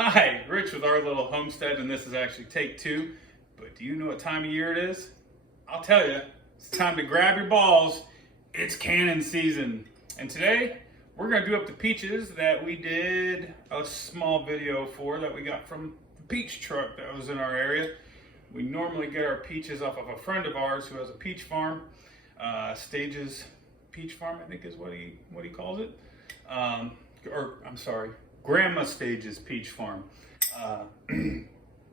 Hi, Rich with our little homestead, and this is actually take two. But do you know what time of year it is? I'll tell you, it's time to grab your balls. It's canning season. And today, we're gonna do up the peaches that we did a small video for that we got from the peach truck that was in our area. We normally get our peaches off of a friend of ours who has a peach farm. Stages Peach Farm, I think is what he calls it. Grandma Stages Peach Farm.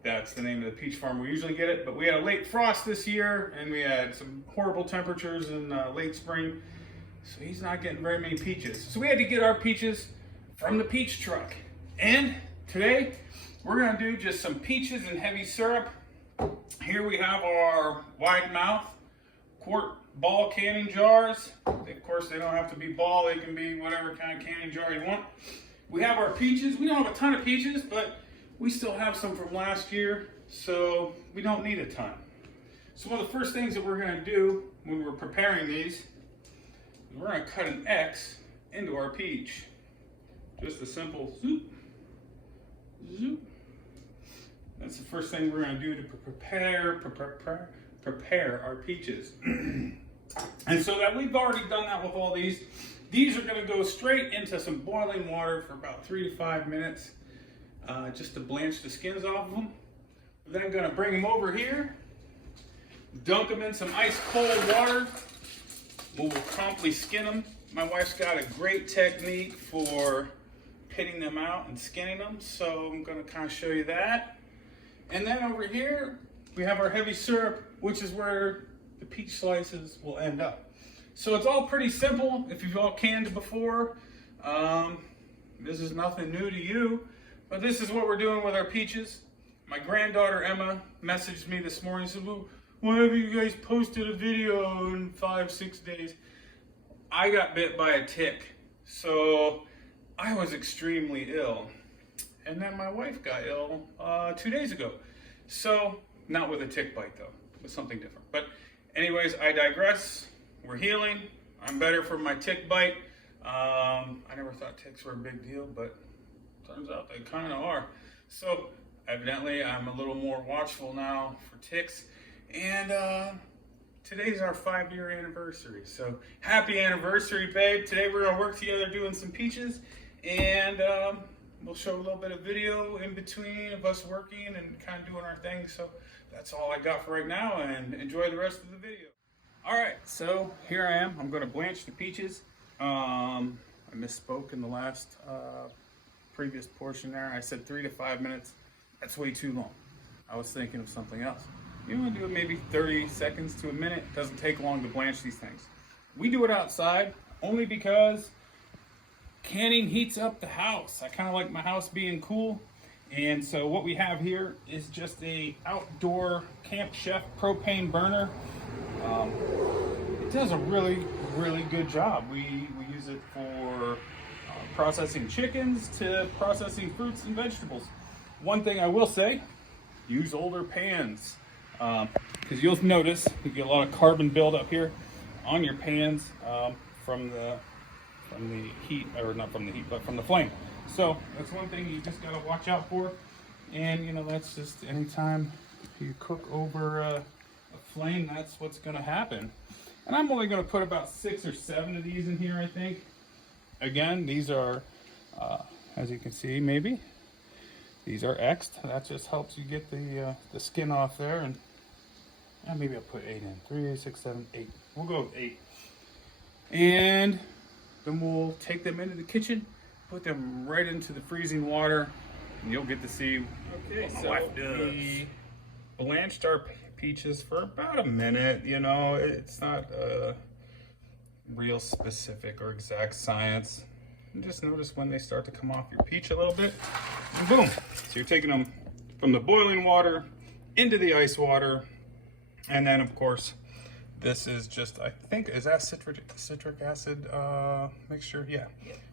That's the name of the peach farm we usually get it, but we had a late frost this year and we had some horrible temperatures in late spring, so he's not getting very many peaches. So we had to get our peaches from the peach truck. And today we're gonna do just some peaches and heavy syrup. Here we have our wide mouth quart ball canning jars. Of course, they don't have to be ball, they can be whatever kind of canning jar you want. We have our peaches. We don't have a ton of peaches, but we still have some from last year, so we don't need a ton. So one of the first things that we're gonna do when we're preparing these, is we're gonna cut an X into our peach. Just a simple zoop, zoop. That's the first thing we're gonna do to prepare our peaches. And so that we've already done that with all these are gonna go straight into some boiling water for about 3 to 5 minutes, just to blanch the skins off of them. We're then gonna bring them over here, dunk them in some ice cold water. We'll promptly skin them. My wife's got a great technique for pitting them out and skinning them, so I'm gonna kind of show you that. And then over here, we have our heavy syrup, which is where the peach slices will end up. So it's all pretty simple. If you've all canned before, this is nothing new to you, but this is what we're doing with our peaches. My granddaughter Emma messaged me this morning and said, well, why have you guys posted a video in 5-6 days? I got bit by a tick, so I was extremely ill. And then my wife got ill 2 days ago. So, not with a tick bite though, with something different. But anyways, I digress. We're healing. I'm better from my tick bite. I never thought ticks were a big deal, but turns out they kind of are. So evidently I'm a little more watchful now for ticks. And today's our 5-year anniversary. So happy anniversary, babe. Today we're gonna work together doing some peaches, and we'll show a little bit of video in between of us working and kind of doing our thing. So that's all I got for right now, and enjoy the rest of the video. All right, so here I am. I'm gonna blanch the peaches. I misspoke in the last previous portion there. I said 3 to 5 minutes. That's way too long. I was thinking of something else. You want to do it maybe 30 seconds to a minute. It doesn't take long to blanch these things. We do it outside only because canning heats up the house. I kind of like my house being cool. And so what we have here is just a outdoor Camp Chef propane burner. It does a really good job. We use it for processing chickens to processing fruits and vegetables. One thing I will say, use older pans, because you'll notice you get a lot of carbon buildup here on your pans from the heat, or not from the heat, but from the flame. So that's one thing you just gotta watch out for. And you know, that's just anytime you cook over a flame, that's what's gonna happen. And I'm only gonna put about 6 or 7 of these in here, I think. Again, these are, as you can see, maybe, these are X'd. That just helps you get the skin off there. And maybe I'll put 8 in. 3, 6, 7, 8. We'll go with 8. And then we'll take them into the kitchen, put them right into the freezing water, and you'll get to see what my wife does. We blanched our peaches for about a minute. You know, it's not a real specific or exact science. You just notice when they start to come off your peach a little bit, and boom. So you're taking them from the boiling water into the ice water, and then of course, this is just, I think, is that citric acid mixture? Yeah.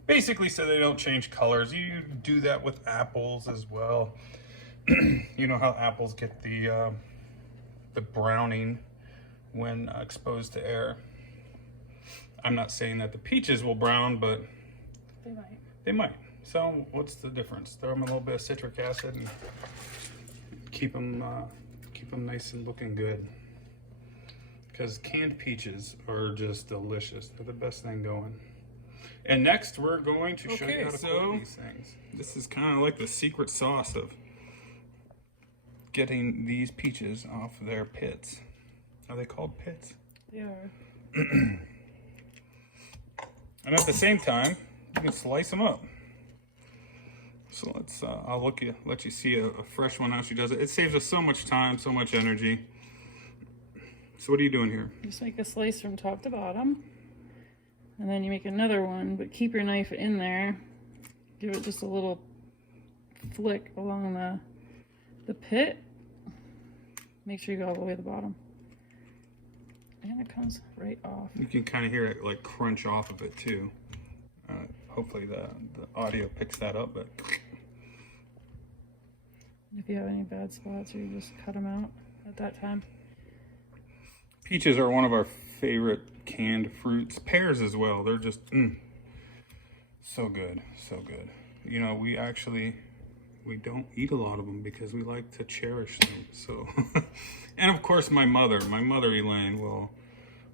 Basically, so they don't change colors. You do that with apples as well. You know how apples get the browning when exposed to air. I'm not saying that the peaches will brown, but they might. They might. So what's the difference? Throw them a little bit of citric acid and keep them nice and looking good. Because canned peaches are just delicious. They're the best thing going. And next we're going to show you how to cook these things. This is kind of like the secret sauce of getting these peaches off their pits. Are they called pits? They are. And at the same time, you can slice them up. So let's, I'll let you see a fresh one how she does it. It saves us so much time, so much energy. So what are you doing here? Just make a slice from top to bottom. And then you make another one, but keep your knife in there. Give it just a little flick along the pit. Make sure you go all the way to the bottom. And it comes right off. You can kind of hear it like crunch off of it too. Hopefully the audio picks that up, but if you have any bad spots, you just cut them out at that time. Peaches are one of our favorite canned fruits. Pears as well. They're just so good, so good. You know, we don't eat a lot of them because we like to cherish them. So, and of course my mother Elaine will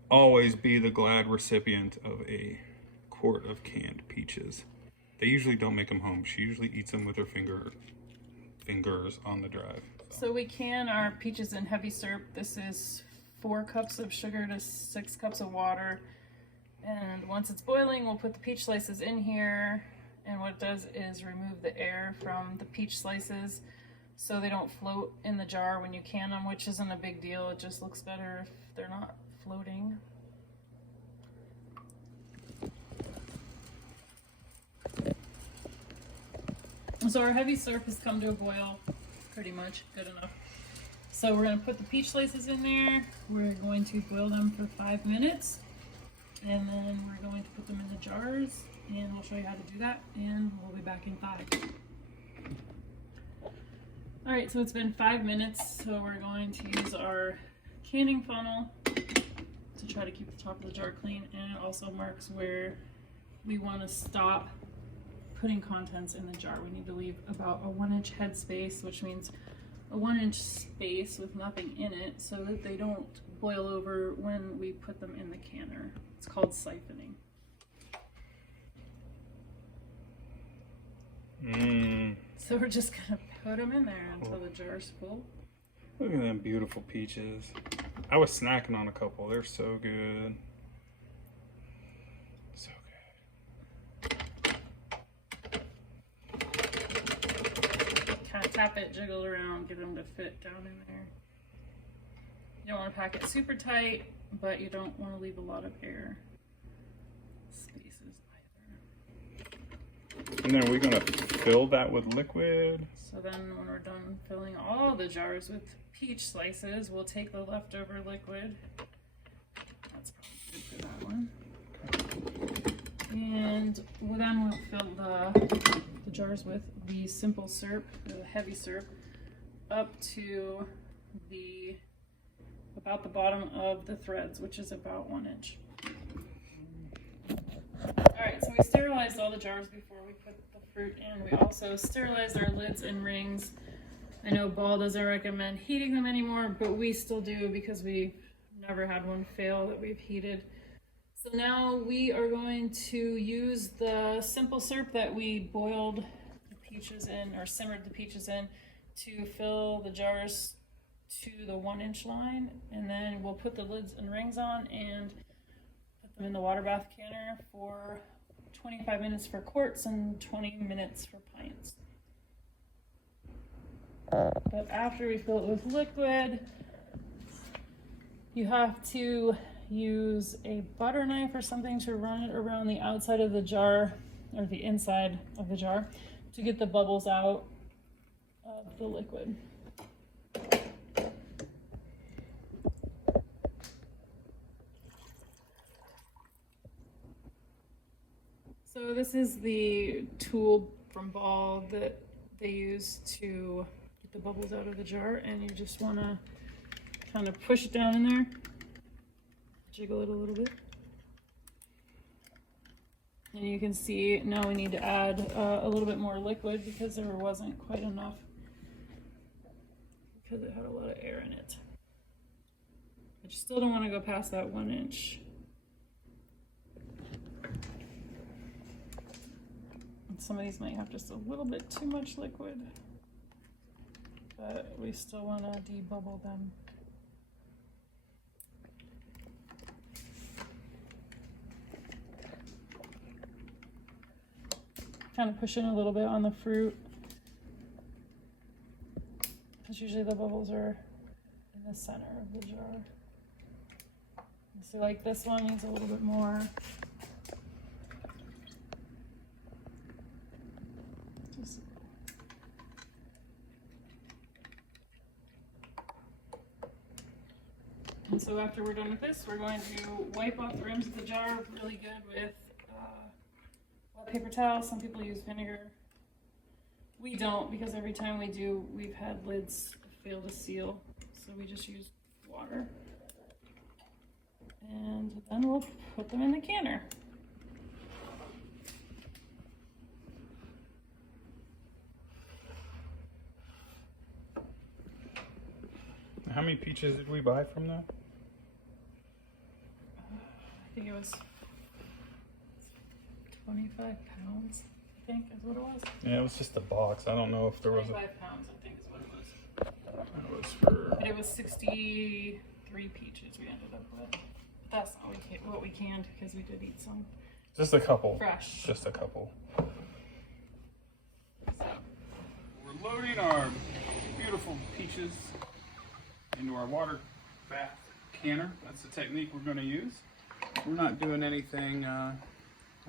always be the glad recipient of a quart of canned peaches. They usually don't make them home. She usually eats them with her fingers on the drive. So we can our peaches in heavy syrup. This is 4 cups of sugar to 6 cups of water. And once it's boiling, we'll put the peach slices in here. And what it does is remove the air from the peach slices so they don't float in the jar when you can them, which isn't a big deal. It just looks better if they're not floating. So our heavy syrup has come to a boil, pretty much good enough. So we're going to put the peach slices in there. We're going to boil them for 5 minutes. And then we're going to put them in the jars. And we'll show you how to do that. And we'll be back in 5. Alright, so it's been 5 minutes. So we're going to use our canning funnel to try to keep the top of the jar clean. And it also marks where we want to stop putting contents in the jar. We need to leave about a 1-inch head space, which means a 1-inch space with nothing in it, so that they don't boil over when we put them in the canner. It's called siphoning. So we're just gonna put them in there until the jar's full. Look at them beautiful peaches. I was snacking on a couple. They're so good. So kind of tap it, jiggle around, get them to fit down in there. You don't want to pack it super tight, but you don't want to leave a lot of air spaces either. And then we're going to fill that with liquid. So then when we're done filling all the jars with peach slices, we'll take the leftover liquid. That's probably good for that one. And then we'll fill the jars with the simple syrup, the heavy syrup, up to about the bottom of the threads, which is about 1 inch. Alright, so we sterilized all the jars before we put the fruit in. We also sterilized our lids and rings. I know Ball doesn't recommend heating them anymore, but we still do because we've never had one fail that we've heated. So now we are going to use the simple syrup that we boiled the peaches in, or simmered the peaches in, to fill the jars to the 1-inch line, and then we'll put the lids and rings on and put them in the water bath canner for 25 minutes for quarts and 20 minutes for pints. But after we fill it with liquid, you have to use a butter knife or something to run it around the outside of the jar, or the inside of the jar, to get the bubbles out of the liquid. So this is the tool from Ball that they use to get the bubbles out of the jar, and you just want to kind of push it down in there, jiggle it a little bit. And you can see now we need to add a little bit more liquid because there wasn't quite enough, because it had a lot of air in it. But you still don't want to go past that 1 inch. And some of these might have just a little bit too much liquid, but we still want to debubble them. Kind of pushing a little bit on the fruit, because usually the bubbles are in the center of the jar. So like this one needs a little bit more. And so after we're done with this, we're going to wipe off the rims of the jar really good with wet paper towel. Some people use vinegar. We don't, because every time we do, we've had lids fail to seal. So we just use water. And then we'll put them in the canner. How many peaches did we buy from there? I think it was 25 pounds, I think is what it was. Yeah, it was just a box. I don't know if there was 25 pounds, I think is what it was. It was for... But it was 63 peaches we ended up with. But that's not what we canned, because we did eat some. Just a couple. Fresh. Just a couple. We're loading our beautiful peaches into our water bath canner. That's the technique we're going to use. We're not doing anything,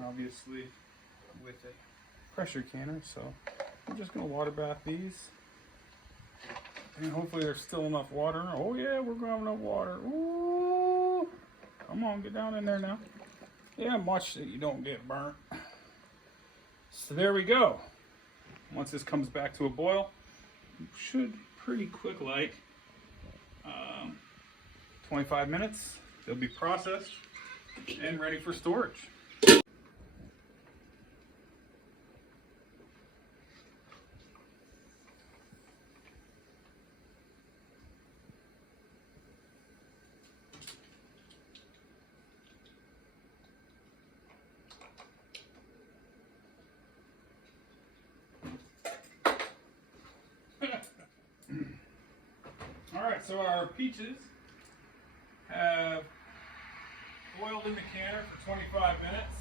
obviously, with a pressure canner, so we're just going to water bath these. And hopefully there's still enough water. Oh yeah, we're going to have enough water. Ooh! Come on, get down in there now. Yeah, watch that you don't get burnt. So there we go. Once this comes back to a boil, should pretty quick, like 25 minutes. They'll be processed and ready for storage. Alright, so our peaches have boiled in the canner for 25 minutes.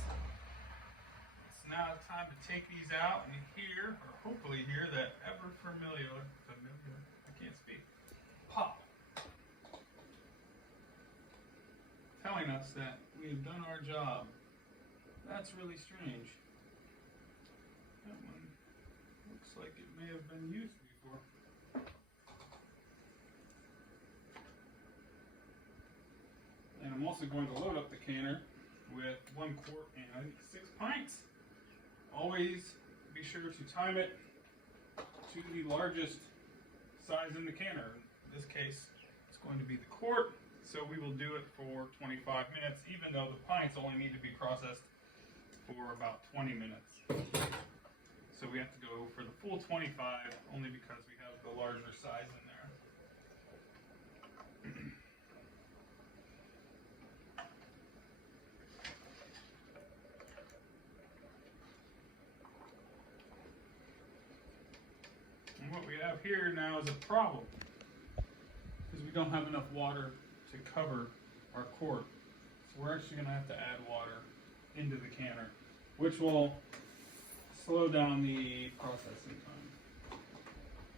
It's now time to take these out and hear, or hopefully hear, that ever familiar, I can't speak, pop. Telling us that we have done our job. That's really strange. That one looks like it may have been used before. And I'm also going to load up the canner with 1 quart and I think 6 pints. Always be sure to time it to the largest size in the canner. In this case, it's going to be the quart, so we will do it for 25 minutes, even though the pints only need to be processed for about 20 minutes. So we have to go for the full 25 only because we have the larger size in there. And what we have here now is a problem, because we don't have enough water to cover our quart. So we're actually going to have to add water into the canner, which will slow down the processing time.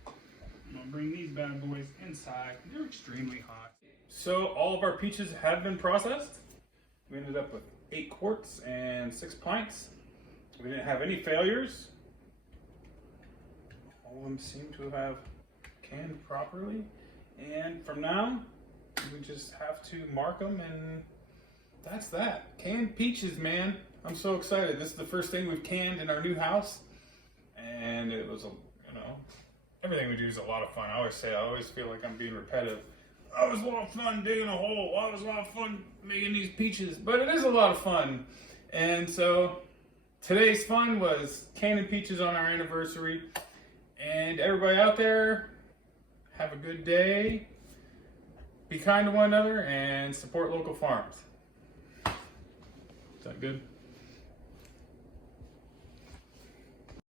I'm going to bring these bad boys inside. They're extremely hot. So all of our peaches have been processed. We ended up with 8 quarts and 6 pints. We didn't have any failures. All of them seem to have canned properly. And from now, we just have to mark them, and that's that. Canned peaches, man. I'm so excited. This is the first thing we've canned in our new house. And it was, everything we do is a lot of fun. I always feel like I'm being repetitive. Oh, it was a lot of fun digging a hole. Oh, it was a lot of fun making these peaches. But it is a lot of fun. And so today's fun was canning peaches on our anniversary. And everybody out there, have a good day. Be kind to one another and support local farms. Is that good?